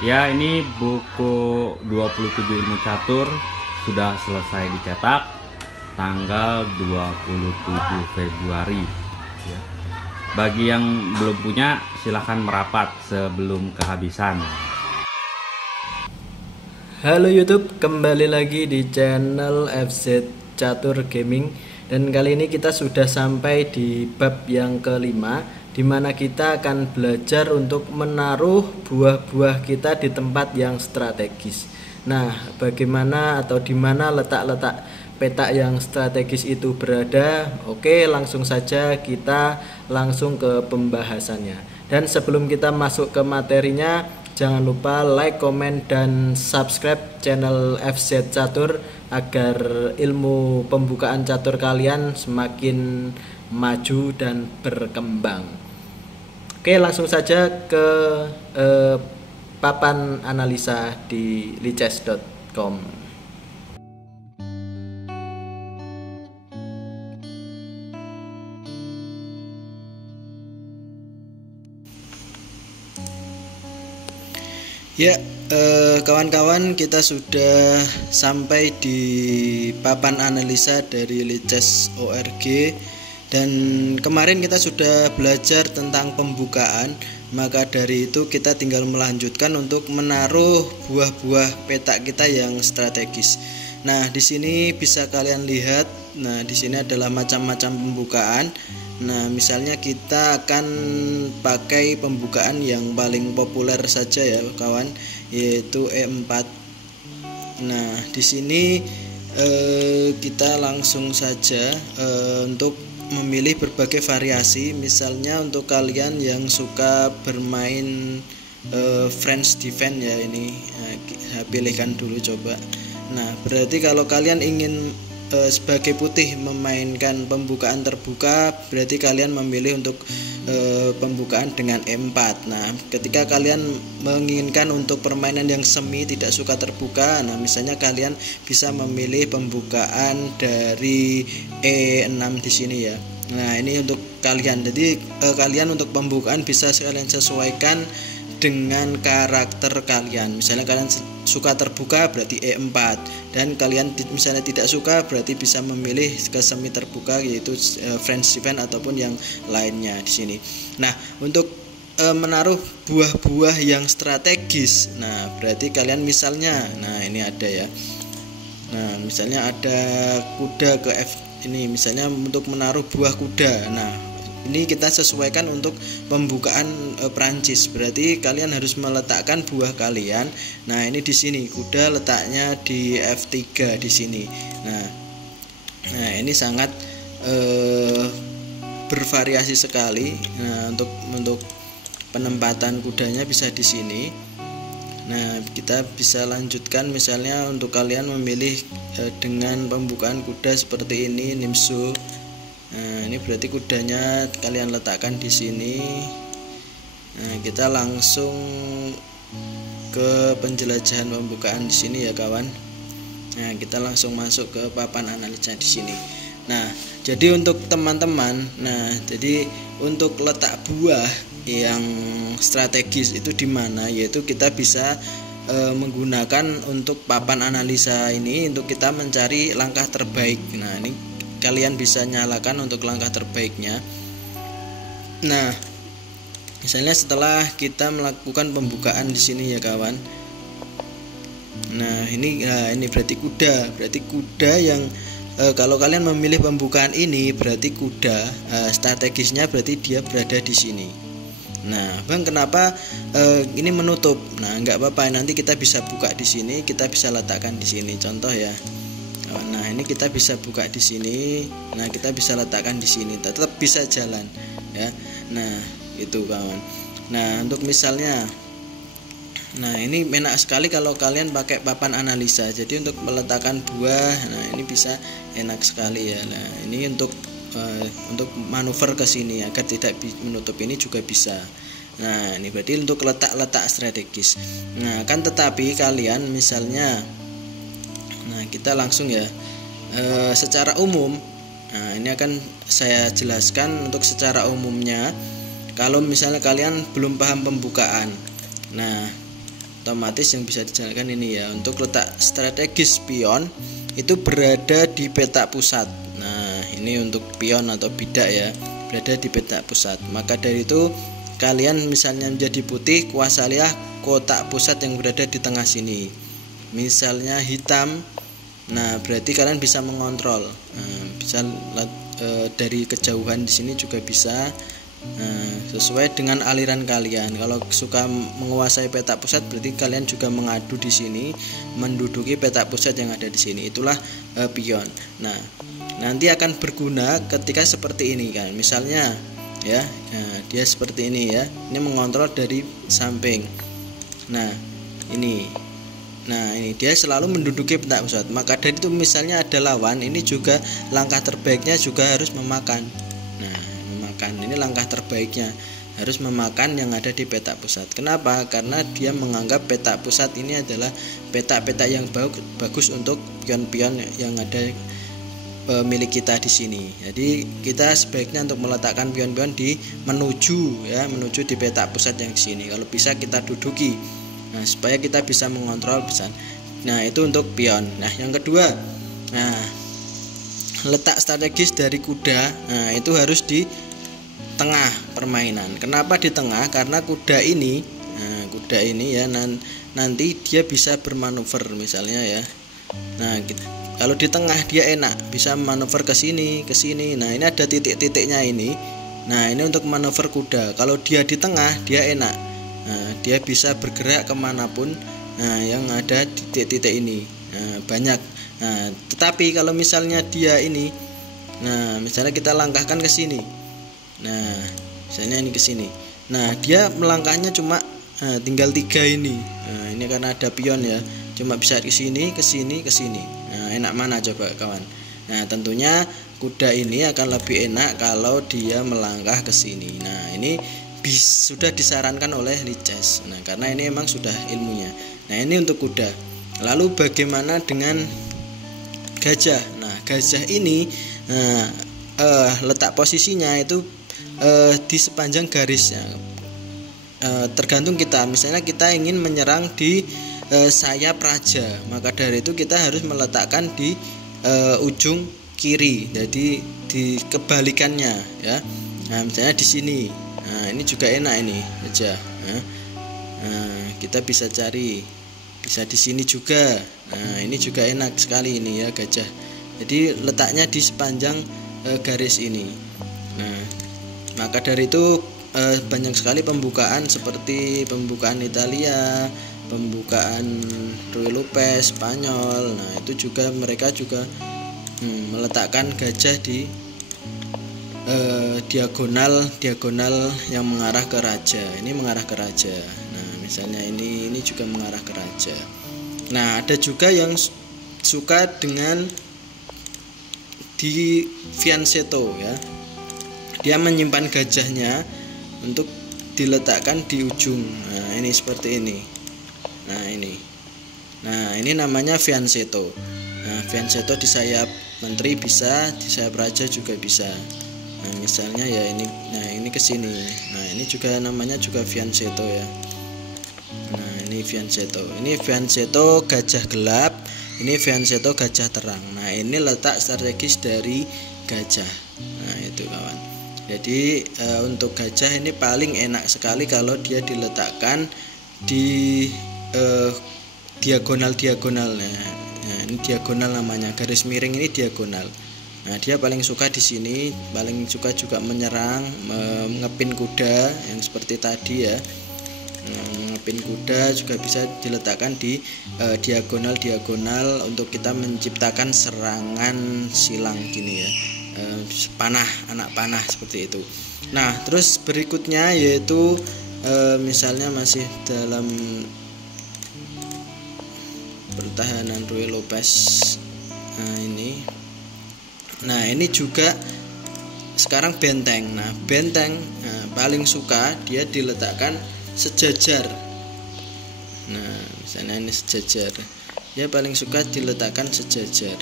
Ya, ini buku 27 ilmu catur sudah selesai dicetak tanggal 27 Februari. Ya. Bagi yang belum punya, silahkan merapat sebelum kehabisan. Halo YouTube, kembali lagi di channel FZ Catur Gaming. Dan kali ini kita sudah sampai di bab yang kelima, di mana kita akan belajar untuk menaruh buah-buah kita di tempat yang strategis. Nah, bagaimana atau di mana letak-letak petak yang strategis itu berada? Oke, langsung saja kita langsung ke pembahasannya. Dan sebelum kita masuk ke materinya, jangan lupa like, komen, dan subscribe channel FZ Catur agar ilmu pembukaan catur kalian semakin maju dan berkembang. Oke, langsung saja ke papan analisa di lichess.com. Ya, kawan-kawan, kita sudah sampai di papan analisa dari lichess.org. Dan kemarin kita sudah belajar tentang pembukaan, maka dari itu kita tinggal melanjutkan untuk menaruh buah-buah petak kita yang strategis. Nah, di sini bisa kalian lihat. Nah, di sini adalah macam-macam pembukaan. Nah, misalnya kita akan pakai pembukaan yang paling populer saja ya, kawan, yaitu E4. Nah, di sini kita langsung saja untuk memilih berbagai variasi. Misalnya untuk kalian yang suka bermain French defense ya, ini saya pilihkan dulu coba. Nah, berarti kalau kalian ingin sebagai putih memainkan pembukaan terbuka, berarti kalian memilih untuk pembukaan dengan E4. Nah, ketika kalian menginginkan untuk permainan yang semi tidak suka terbuka, nah misalnya kalian bisa memilih pembukaan dari E6 di sini ya. Nah, ini untuk kalian. Jadi kalian untuk pembukaan bisa kalian sesuaikan dengan karakter kalian. Misalnya kalian suka terbuka berarti E4, dan kalian misalnya tidak suka berarti bisa memilih ke semi terbuka, yaitu French defense ataupun yang lainnya di sini. Nah, untuk menaruh buah-buah yang strategis, nah berarti kalian misalnya, nah ini ada ya. Nah, misalnya ada kuda ke F ini, misalnya untuk menaruh buah kuda. Nah, ini kita sesuaikan untuk pembukaan Prancis. Berarti kalian harus meletakkan buah kalian. Nah, ini di sini kuda letaknya di F3 di sini. Nah, ini sangat bervariasi sekali. Nah, untuk penempatan kudanya bisa di sini. Nah, kita bisa lanjutkan misalnya untuk kalian memilih dengan pembukaan kuda seperti ini, Nimsu. Nah, ini berarti kudanya kalian letakkan di sini. Nah, kita langsung ke penjelajahan pembukaan di sini ya, kawan. Nah, kita langsung masuk ke papan analisa di sini. Nah, jadi untuk teman-teman, nah, jadi untuk letak buah yang strategis itu di mana? Yaitu kita bisa menggunakan untuk papan analisa ini untuk kita mencari langkah terbaik. Nah, ini kalian bisa nyalakan untuk langkah terbaiknya. Nah, misalnya setelah kita melakukan pembukaan di sini ya, kawan. Nah, ini berarti kuda. Berarti kuda yang kalau kalian memilih pembukaan ini berarti kuda strategisnya berarti dia berada di sini. Nah, Bang, kenapa ini menutup? Nah, nggak apa-apa, nanti kita bisa buka di sini, kita bisa letakkan di sini. Contoh ya. Nah, ini kita bisa buka di sini. Nah, kita bisa letakkan di sini. Tetap bisa jalan ya. Nah, itu, kawan. Nah, untuk misalnya, nah ini enak sekali kalau kalian pakai papan analisa. Jadi untuk meletakkan buah, nah ini bisa enak sekali ya. Nah, ini untuk manuver ke sini agar tidak menutup ini juga bisa. Nah, ini berarti untuk letak-letak strategis. Nah, kan tetapi kalian misalnya, nah kita langsung ya secara umum. Nah, ini akan saya jelaskan untuk secara umumnya. Kalau misalnya kalian belum paham pembukaan, nah otomatis yang bisa dijalankan ini ya. Untuk letak strategis pion itu berada di petak pusat. Nah, ini untuk pion atau bidak ya, berada di petak pusat. Maka dari itu kalian misalnya menjadi putih, kuasailah kotak pusat yang berada di tengah sini. Misalnya hitam, nah berarti kalian bisa mengontrol. Bisa dari kejauhan di sini juga bisa. Sesuai dengan aliran kalian. Kalau suka menguasai petak pusat, berarti kalian juga mengadu di sini, menduduki petak pusat yang ada di sini. Itulah pion. Nah, nanti akan berguna ketika seperti ini kan. Misalnya ya, dia seperti ini ya. Ini mengontrol dari samping. Nah, ini dia selalu menduduki petak pusat. Maka dari itu misalnya ada lawan, ini juga langkah terbaiknya juga harus memakan. Ini langkah terbaiknya, harus memakan yang ada di petak pusat. Kenapa? Karena dia menganggap petak pusat ini adalah petak-petak yang bagus untuk pion-pion yang ada milik kita di sini. Jadi kita sebaiknya untuk meletakkan pion-pion menuju di petak pusat yang di sini. Kalau bisa kita duduki. Nah, supaya kita bisa mengontrol pesan. Nah, itu untuk pion. Nah, yang kedua, letak strategis dari kuda. Nah, itu harus di tengah permainan. Kenapa di tengah? Karena kuda ini ya nanti dia bisa bermanuver misalnya ya. Nah, kalau di tengah dia enak, bisa manuver ke sini. Nah, ini ada titik-titiknya ini. Nah, ini untuk manuver kuda. Kalau dia di tengah, dia enak. Nah, dia bisa bergerak kemanapun yang ada titik-titik ini. Banyak. Nah, tetapi kalau misalnya dia ini, misalnya kita langkahkan ke sini. Nah, misalnya ini ke sini. Nah, dia melangkahnya cuma tinggal 3 ini. Nah, ini karena ada pion ya, cuma bisa ke sini, ke sini, ke sini. Nah, enak mana coba kawan? Nah, tentunya kuda ini akan lebih enak kalau dia melangkah ke sini. Nah, ini sudah disarankan oleh Lichess. Nah, karena ini memang sudah ilmunya. Nah, ini untuk kuda. Lalu bagaimana dengan gajah? Nah, gajah ini letak posisinya itu di sepanjang garisnya. Tergantung kita. Misalnya kita ingin menyerang di sayap raja, maka dari itu kita harus meletakkan di ujung kiri. Jadi di kebalikannya ya. Nah, misalnya di sini. Nah, ini juga enak ini aja. Kita bisa cari, bisa di sini juga. Nah, ini juga enak sekali ini ya gajah. Jadi letaknya di sepanjang garis ini. Nah, maka dari itu banyak sekali pembukaan seperti pembukaan Italia, pembukaan Ruy Lopez Spanyol. Nah, itu juga mereka juga meletakkan gajah di diagonal yang mengarah ke raja. Ini mengarah ke raja. Nah, misalnya ini juga mengarah ke raja. Nah, ada juga yang suka dengan di fianchetto ya. Dia menyimpan gajahnya untuk diletakkan di ujung. Nah, ini seperti ini. Nah, ini namanya fianchetto. Nah, fianchetto di sayap menteri bisa, di sayap raja juga bisa. Nah, misalnya ya ini. Nah, ini ke sini. Nah, ini juga namanya juga fianchetto ya. Nah, ini fianchetto. Ini fianchetto gajah gelap, ini fianchetto gajah terang. Nah, ini letak strategis dari gajah. Nah, itu kawan. Jadi untuk gajah ini paling enak sekali kalau dia diletakkan di diagonal. Nah, ini diagonal namanya, garis miring ini diagonal. Nah, dia paling suka di sini, paling suka juga menyerang, mengepin kuda yang seperti tadi ya. Mengepin kuda juga bisa diletakkan di diagonal untuk kita menciptakan serangan silang gini ya. Anak panah seperti itu. Nah, terus berikutnya yaitu misalnya masih dalam pertahanan Ruy Lopez. Nah, ini juga sekarang benteng. Nah, benteng paling suka dia diletakkan sejajar. Nah, misalnya ini sejajar. Dia paling suka diletakkan sejajar.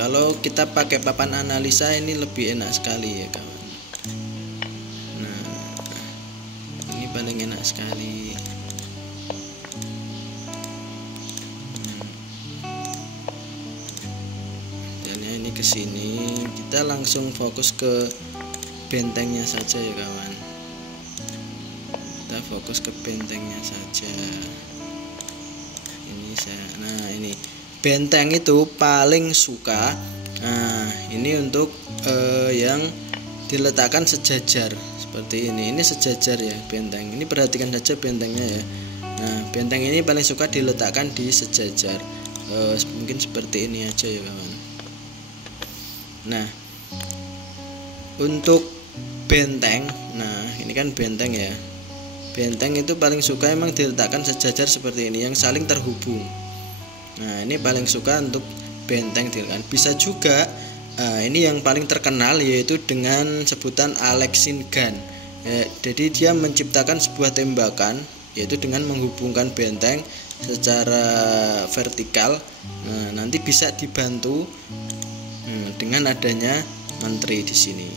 Kalau kita pakai papan analisa ini lebih enak sekali ya kawan. Nah, ini paling enak enak sekali. Dan ini ke sini, kita langsung fokus ke bentengnya saja ya kawan. Kita fokus ke bentengnya saja. Nah ini benteng itu paling suka. Nah ini untuk yang diletakkan sejajar seperti ini. Ini sejajar ya benteng. Ini perhatikan saja bentengnya ya. Nah benteng ini paling suka diletakkan di sejajar. Mungkin seperti ini aja ya kawan. Nah untuk benteng, nah ini kan benteng ya. Benteng itu paling suka emang diletakkan sejajar seperti ini yang saling terhubung. Nah ini paling suka untuk benteng diletakkan. Bisa juga ini yang paling terkenal yaitu dengan sebutan Alexin gun. Jadi dia menciptakan sebuah tembakan yaitu dengan menghubungkan benteng secara vertikal. Nanti bisa dibantu dengan adanya menteri di sini.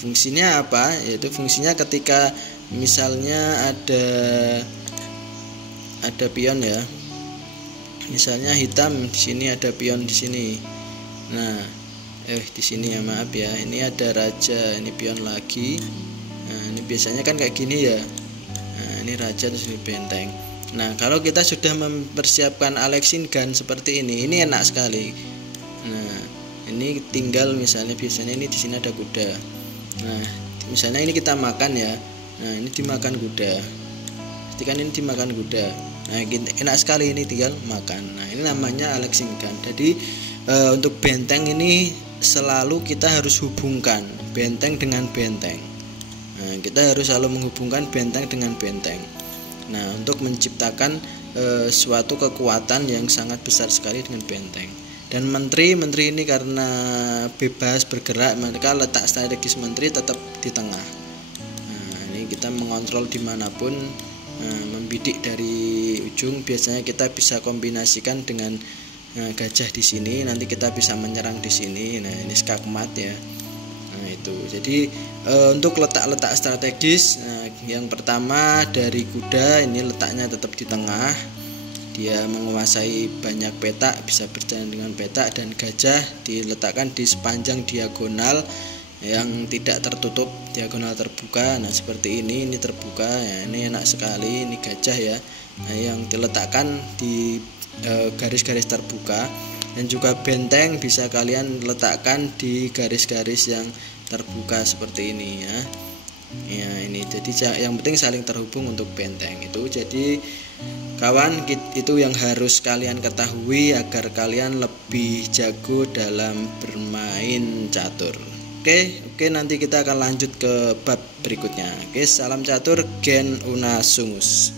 Fungsinya apa? Yaitu fungsinya ketika misalnya ada pion ya. Misalnya hitam di sini, ada pion di sini. Nah, di sini ya, maaf ya. Ini ada raja, ini pion lagi. Nah, ini biasanya kan kayak gini ya. Nah, ini raja terus ini benteng. Nah, kalau kita sudah mempersiapkan Alexin gun seperti ini enak sekali. Nah, ini tinggal misalnya biasanya ini di sini ada kuda. Nah, misalnya ini kita makan ya. Nah, ini dimakan kuda. Pastikan ini dimakan kuda. Nah, enak sekali ini tinggal makan. Nah, ini namanya Alexin gun. Jadi untuk benteng ini selalu kita harus hubungkan benteng dengan benteng. Nah, kita harus selalu menghubungkan benteng dengan benteng. Nah, untuk menciptakan suatu kekuatan yang sangat besar sekali dengan benteng. Dan menteri ini karena bebas bergerak, maka letak strategis menteri tetap di tengah. Nah, ini kita mengontrol dimanapun, membidik dari ujung. Biasanya kita bisa kombinasikan dengan gajah di sini. Nanti kita bisa menyerang di sini. Nah ini skakmat ya. Nah itu. Jadi untuk letak-letak strategis, yang pertama dari kuda ini letaknya tetap di tengah. Dia menguasai banyak petak, bisa berjalan dengan petak. Dan gajah diletakkan di sepanjang diagonal yang tidak tertutup, diagonal terbuka. Nah seperti ini terbuka ya, ini enak sekali. Ini gajah ya. Nah, yang diletakkan di garis-garis terbuka. Dan juga benteng bisa kalian letakkan di garis-garis yang terbuka seperti ini ya. Ya ini jadi yang penting saling terhubung untuk benteng itu. Jadi kawan, itu yang harus kalian ketahui agar kalian lebih jago dalam bermain catur. Oke, nanti kita akan lanjut ke bab berikutnya. Oke, salam catur, Gen Una Sungus.